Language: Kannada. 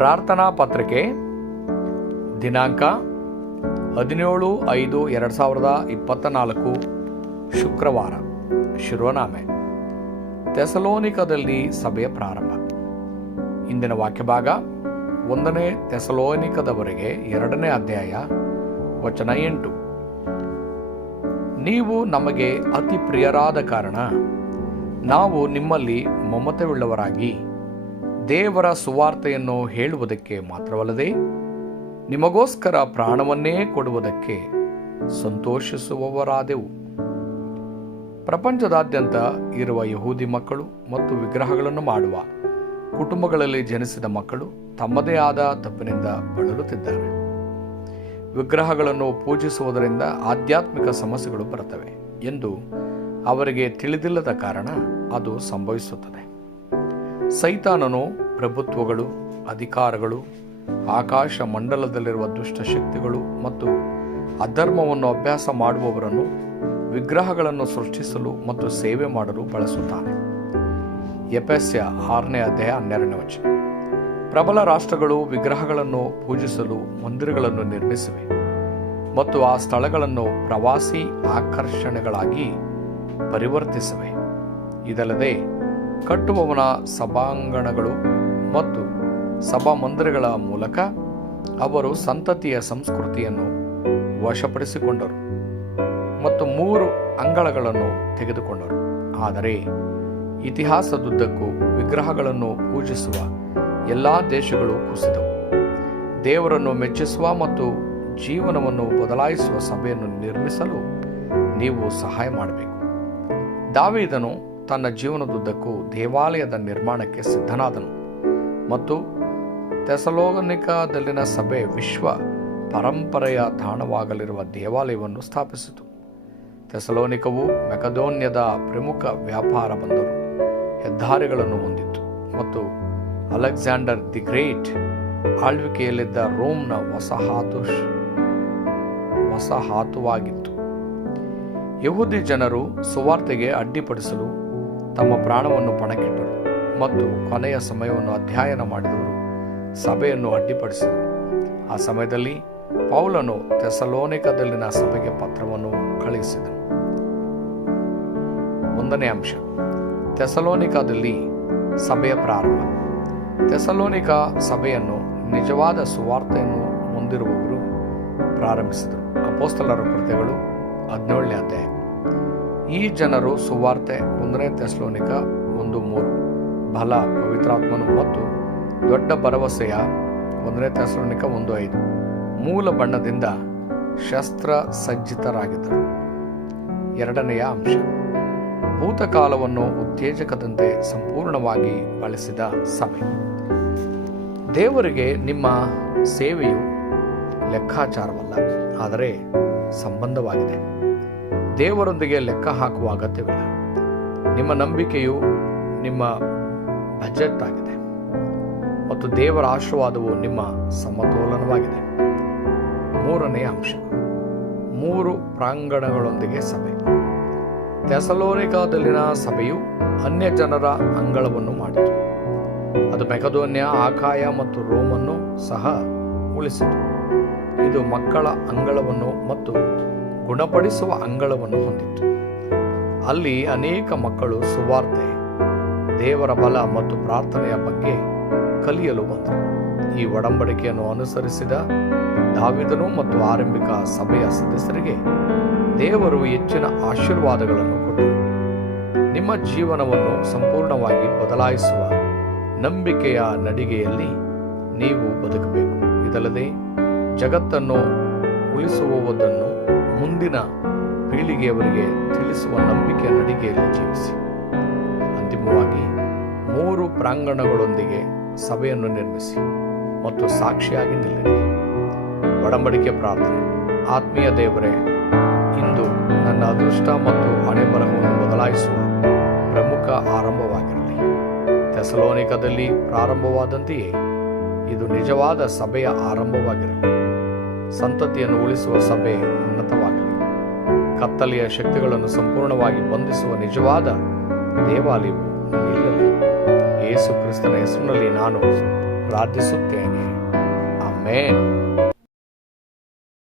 ಪ್ರಾರ್ಥನಾ ಪತ್ರಿಕೆ, ದಿನಾಂಕ ಹದಿನೇಳು ಐದು ಎರಡು ಸಾವಿರದ ಇಪ್ಪತ್ತ ನಾಲ್ಕು ಶುಕ್ರವಾರ, ಶಿರೋನಾಮೆ. ತೆಸಲೋನಿಕದಲ್ಲಿ ಸಭೆಯ ಪ್ರಾರಂಭ. ಇಂದಿನ ವಾಕ್ಯಭಾಗ ಒಂದನೇ ತೆಸಲೋನಿಕದವರೆಗೆ ಎರಡನೇ ಅಧ್ಯಾಯ, ವಚನ ಎಂಟು. ನೀವು ನಮಗೆ ಅತಿ ಪ್ರಿಯರಾದ ಕಾರಣ ನಾವು ನಿಮ್ಮಲ್ಲಿ ಮಮತೆಯುಳ್ಳವರಾಗಿ ದೇವರ ಸುವಾರ್ತೆಯನ್ನು ಹೇಳುವುದಕ್ಕೆ ಮಾತ್ರವಲ್ಲದೆ ನಿಮಗೋಸ್ಕರ ಪ್ರಾಣವನ್ನೇ ಕೊಡುವುದಕ್ಕೆ ಸಂತೋಷಿಸುವವರಾದೆವು. ಪ್ರಪಂಚದಾದ್ಯಂತ ಇರುವ ಯಹೂದಿ ಮಕ್ಕಳು ಮತ್ತು ವಿಗ್ರಹಗಳನ್ನು ಮಾಡುವ ಕುಟುಂಬಗಳಲ್ಲಿ ಜನಿಸಿದ ಮಕ್ಕಳು ತಮ್ಮದೇ ಆದ ತಪ್ಪಿನಿಂದ ಬಳಲುತ್ತಿದ್ದಾರೆ. ವಿಗ್ರಹಗಳನ್ನು ಪೂಜಿಸುವುದರಿಂದ ಆಧ್ಯಾತ್ಮಿಕ ಸಮಸ್ಯೆಗಳು ಬರುತ್ತವೆ ಎಂದು ಅವರಿಗೆ ತಿಳಿದಿಲ್ಲದ ಕಾರಣ ಅದು ಸಂಭವಿಸುತ್ತದೆ. ಸೈತಾನನು ಪ್ರಭುತ್ವಗಳು, ಅಧಿಕಾರಗಳು ಆಕಾಶ ಮಂಡಲದಲ್ಲಿರುವ ದುಷ್ಟಶಕ್ತಿಗಳು ಮತ್ತು ಅಧರ್ಮವನ್ನು ಅಭ್ಯಾಸ ಮಾಡುವವರನ್ನು ವಿಗ್ರಹಗಳನ್ನು ಸೃಷ್ಟಿಸಲು ಮತ್ತು ಸೇವೆ ಮಾಡಲು ಬಳಸುತ್ತಾನೆ. ಎಪೆಸ್ಯ ಆರನೇ ಅಧ್ಯಾಯ ಹನ್ನೆರಡನೇ ವಚನ. ಪ್ರಬಲ ರಾಷ್ಟ್ರಗಳು ವಿಗ್ರಹಗಳನ್ನು ಪೂಜಿಸಲು ಮಂದಿರಗಳನ್ನು ನಿರ್ಮಿಸಿವೆ ಮತ್ತು ಆ ಸ್ಥಳಗಳನ್ನು ಪ್ರವಾಸಿ ಆಕರ್ಷಣೆಗಳಾಗಿ ಪರಿವರ್ತಿಸಿವೆ. ಇದಲ್ಲದೆ ಕಟ್ಟುವವನ ಸಭಾಂಗಣಗಳು ಮತ್ತು ಸಭಾ ಮಂದಿರಗಳ ಮೂಲಕ ಅವರು ಸಂತತಿಯ ಸಂಸ್ಕೃತಿಯನ್ನು ವಶಪಡಿಸಿಕೊಂಡರು ಮತ್ತು ಮೂರು ಅಂಗಳಗಳನ್ನು ತೆಗೆದುಕೊಂಡರು. ಆದರೆ ಇತಿಹಾಸದುದ್ದಕ್ಕೂ ವಿಗ್ರಹಗಳನ್ನು ಪೂಜಿಸುವ ಎಲ್ಲ ದೇಶಗಳು ಕುಸಿದವು. ದೇವರನ್ನು ಮೆಚ್ಚಿಸುವ ಮತ್ತು ಜೀವನವನ್ನು ಬದಲಾಯಿಸುವ ಸಭೆಯನ್ನು ನಿರ್ಮಿಸಲು ನೀವು ಸಹಾಯ ಮಾಡಬೇಕು. ದಾವೀದನು ತನ್ನ ಜೀವನದುದ್ದಕ್ಕೂ ದೇವಾಲಯದ ನಿರ್ಮಾಣಕ್ಕೆ ಸಿದ್ಧನಾದನು. ಮತ್ತು ತೆಸಲೋನಿಕದಲ್ಲಿನ ಸಭೆ ವಿಶ್ವ ಪರಂಪರೆಯ ತಾಣವಾಗಲಿರುವ ದೇವಾಲಯವನ್ನು ಸ್ಥಾಪಿಸಿತು. ತೆಸಲೋನಿಕವು ಮೆಕದೋನ್ಯದ ಪ್ರಮುಖ ವ್ಯಾಪಾರ ಬಂದರು, ಹೆದ್ದಾರಿಗಳನ್ನು ಹೊಂದಿತ್ತು ಮತ್ತು ಅಲೆಕ್ಸಾಂಡರ್ ದಿ ಗ್ರೇಟ್ ಆಳ್ವಿಕೆಯಲ್ಲಿದ್ದ ರೋಮ್ನ ವಸಾಹತು ವಸಾಹತುವಾಗಿತ್ತು. ಯಹೂದಿ ಜನರು ಸುವಾರ್ತೆಗೆ ಅಡ್ಡಿಪಡಿಸಲು ತಮ್ಮ ಪ್ರಾಣವನ್ನು ಪಣಕ್ಕಿಟ್ಟರು ಮತ್ತು ಕೊನೆಯ ಸಮಯವನ್ನು ಅಧ್ಯಯನ ಮಾಡಿದವರು ಸಭೆಯನ್ನು ಅಡ್ಡಿಪಡಿಸಿದರು. ಆ ಸಮಯದಲ್ಲಿ ಪೌಲನು ತೆಸಲೋನಿಕದಲ್ಲಿನ ಸಭೆಗೆ ಪತ್ರವನ್ನು ಕಳುಹಿಸಿದನು. ಒಂದನೇ ಅಂಶ. ತೆಸಲೋನಿಕಾದಲ್ಲಿ ಸಭೆಯ ಪ್ರಾರಂಭ. ತೆಸಲೋನಿಕ ಸಭೆಯನ್ನು ನಿಜವಾದ ಸುವಾರ್ತೆಯನ್ನು ಹೊಂದಿರುವವರು ಪ್ರಾರಂಭಿಸಿದರು. ಅಪೋಸ್ತಲರ ಕೃತ್ಯಗಳು ಹದಿನೇಳನೇ ಅಧ್ಯಾಯ. ಈ ಜನರು ಸುವಾರ್ತೆ, ಒಂದನೇ ತೆಸ್ಲೋನಿಕ ಒಂದು ಮೂರು. ಬಲ, ಪವಿತ್ರಾತ್ಮನು ಮತ್ತು ದೊಡ್ಡ ಭರವಸೆಯ ಒಂದನೇ ತೆಸ್ಲೋನಿಕ ಒಂದು ಐದು. ಮೂಲ ಬಣ್ಣದಿಂದ ಶಸ್ತ್ರ ಸಜ್ಜಿತರಾಗಿದ್ದರು ಎರಡನೆಯ ಅಂಶ. ಭೂತಕಾಲವನ್ನು ಉತ್ತೇಜಕದಂತೆ ಸಂಪೂರ್ಣವಾಗಿ ಬಳಸಿದ ಸಭೆ. ದೇವರಿಗೆ ನಿಮ್ಮ ಸೇವೆಯು ಲೆಕ್ಕಾಚಾರವಲ್ಲ, ಆದರೆ ಸಂಬಂಧವಾಗಿದೆ. ದೇವರೊಂದಿಗೆ ಲೆಕ್ಕ ಹಾಕುವ ಅಗತ್ಯವಿಲ್ಲ. ನಿಮ್ಮ ನಂಬಿಕೆಯು ನಿಮ್ಮ ಬಜೆಟ್ ಆಗಿದೆ. ಮತ್ತು ದೇವರ ಆಶೀರ್ವಾದವು ನಿಮ್ಮ ಸಮತೋಲನವಾಗಿದೆ. ಮೂರನೇ ಅಂಶ. ಮೂರು ಪ್ರಾಂಗಣಗಳೊಂದಿಗೆ ಸಭೆ. ತೆಸಲೋನಿಕಾದಲ್ಲಿನ ಸಭೆಯು ಅನ್ಯ ಜನರ ಅಂಗಳವನ್ನು ಮಾಡಿತು. ಅದು ಮೆಕದೋನ್ಯ, ಆಕಾಯ ಮತ್ತು ರೋಮನ್ನು ಸಹ ಉಳಿಸಿತು. ಇದು ಮಕ್ಕಳ ಅಂಗಳವನ್ನು ಮತ್ತು ಗುಣಪಡಿಸುವ ಅಂಗಳವನ್ನು ಹೊಂದಿತ್ತು. ಅಲ್ಲಿ ಅನೇಕ ಮಕ್ಕಳು ಸುವಾರ್ತೆ, ದೇವರ ಬಲ ಮತ್ತು ಪ್ರಾರ್ಥನೆಯ ಬಗ್ಗೆ ಕಲಿಯಲು ಬಂದರು. ಈ ಒಡಂಬಡಿಕೆಯನ್ನು ಅನುಸರಿಸಿದ ದಾವಿದನು ಮತ್ತು ಆರಂಭಿಕ ಸಭೆಯ ಸದಸ್ಯರಿಗೆ ದೇವರು ಹೆಚ್ಚಿನ ಆಶೀರ್ವಾದಗಳನ್ನು ಕೊಟ್ಟರು. ನಿಮ್ಮ ಜೀವನವನ್ನು ಸಂಪೂರ್ಣವಾಗಿ ಬದಲಾಯಿಸುವ ನಂಬಿಕೆಯ ನಡಿಗೆಯಲ್ಲಿ ನೀವು ಬದುಕಬೇಕು. ಇದಲ್ಲದೆ ಜಗತ್ತನ್ನು ಉಳಿಸುವುದನ್ನು ಮುಂದಿನ ಪೀಳಿಗೆಯವರಿಗೆ ತಿಳಿಸುವ ನಂಬಿಕೆಯ ನಡಿಗೆಯಲ್ಲಿ ಜೀವಿಸಿ. ಅಂತಿಮವಾಗಿ ಮೂರು ಪ್ರಾಂಗಣಗಳೊಂದಿಗೆ ಸಭೆಯನ್ನು ನಿರ್ಮಿಸಿ ಮತ್ತು ಸಾಕ್ಷಿಯಾಗಿ ನಿಲ್ಲಿರಿ. ಒಡಂಬಡಿಕೆ ಪ್ರಾರ್ಥನೆ. ಆತ್ಮೀಯ ದೇವರೇ, ಇಂದು ನನ್ನ ಅದೃಷ್ಟ ಮತ್ತು ಹಣೆ ಬರಹವನ್ನು ಬದಲಾಯಿಸುವ ಪ್ರಮುಖ ಆರಂಭವಾಗಿರಲಿ. ತೆಸಲೋನಿಕದಲ್ಲಿ ಪ್ರಾರಂಭವಾದಂತೆಯೇ ಇದು ನಿಜವಾದ ಸಭೆಯ ಆರಂಭವಾಗಿರಲಿ. ಸಂತತಿಯನ್ನು ಉಳಿಸುವ ಸಭೆ ಉನ್ನತವಾಗಲಿ. ಕತ್ತಲೆಯ ಶಕ್ತಿಗಳನ್ನು ಸಂಪೂರ್ಣವಾಗಿ ಬಂಧಿಸುವ ನಿಜವಾದ ದೇವಾಲಯವು ನಿಲ್ಲಲಿ ಯೇಸು ಕ್ರಿಸ್ತನ ಹೆಸರಿನಲ್ಲಿ ನಾನು ಪ್ರಾರ್ಥಿಸುತ್ತೇನೆ. ಆಮೇನ್.